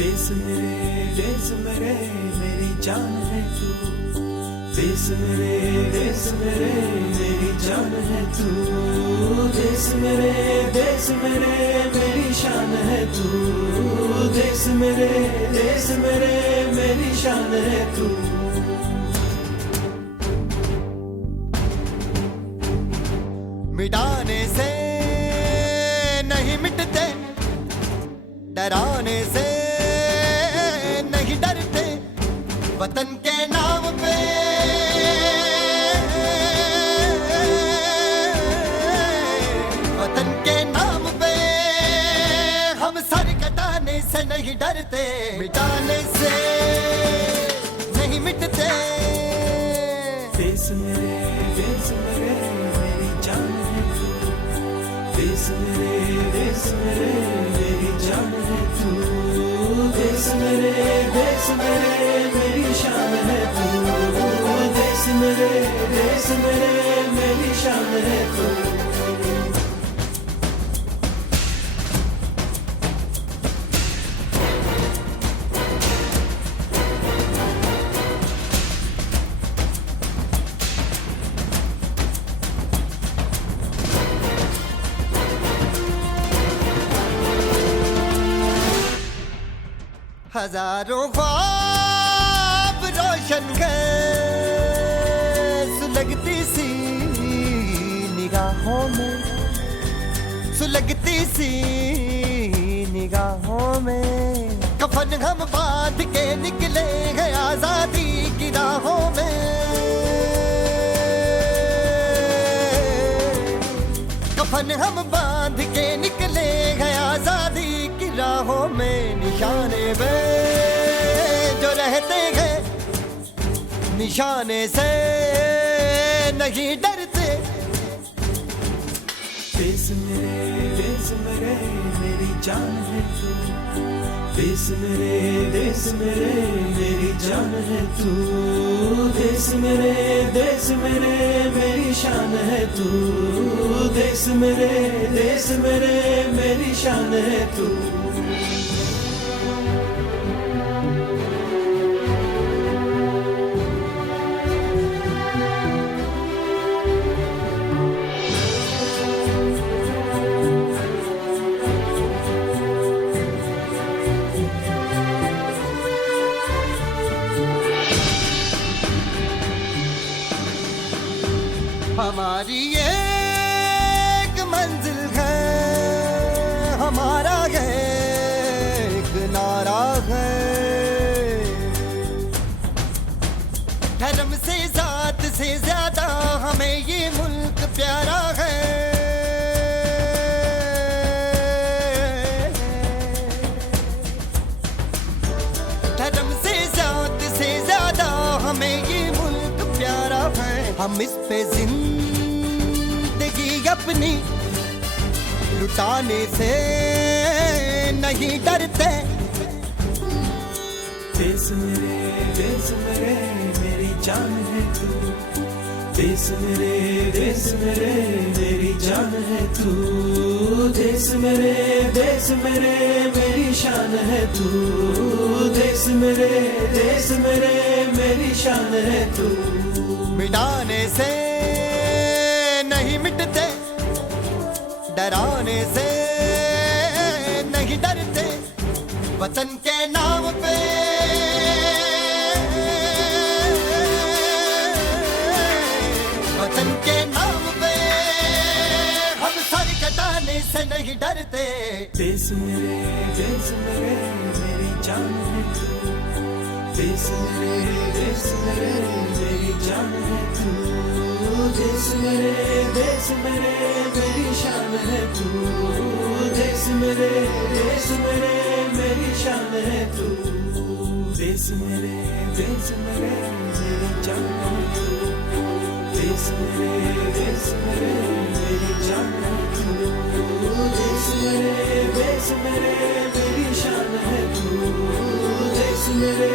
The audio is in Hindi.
देश मेरे मेरी जान है तू। देश मेरे मेरी जान है तू। देश मेरे मेरी शान है तू। देश मेरे मेरी शान है तू। मिटाने से नहीं मिटते, डराने से नहीं डरते, वतन के नाम पे वतन के नाम पे हम सर कटाने से नहीं डरते, मिटाने से नहीं मिटते। देश मेरे मेरी जान है तू। देश मेरे मेरी जान है तू। देश मेरे मेरी शान है तू। देश मेरे मेरी शान है तू। हजारों ख्वाब रोशन गए सुलगती सी निगाहों में, सुलगती सी निगाहों में। कफन हम बांध के निकले हैं आजादी की राहों में। कफन हम बांध के निकले हैं आजादी की राहों में। निशाने पे जो रहते हैं, निशाने से नहीं डरते। देश मेरे मेरी जान है तू। देश मेरे मेरी जान है तू। देश मेरे मेरी शान है तू। देश मेरे मेरी शान है तू। हमारी एक मंजिल है, हमारा एक नारा है। धर्म से जात से ज्यादा हमें ये मुल्क प्यारा है। धर्म से जात से ज्यादा हमें ये मुल्क प्यारा है। हम इस पे जिंदगी अपनी लुटाने से नहीं डरते। देश मेरे मेरी जान है तू। देश मेरे मेरी जान है तू। देश मेरे मेरी शान है तू। देश मेरे मेरी शान है तू। मिटाने से नहीं मिटते, डराने से नहीं डरते, वतन के नाम पे वतन के नाम पे हम सर कटाने से नहीं डरते। देश मेरे मेरी जान है तू। देश मेरे मेरी जान है तू। देश मेरे मेरी शान है तू। देश मेरे मेरी शान है तू। देश मेरे मेरी जान है तू। देश मेरे मेरी जान है तू। देश मेरे मेरी शान है तू। देश मेरे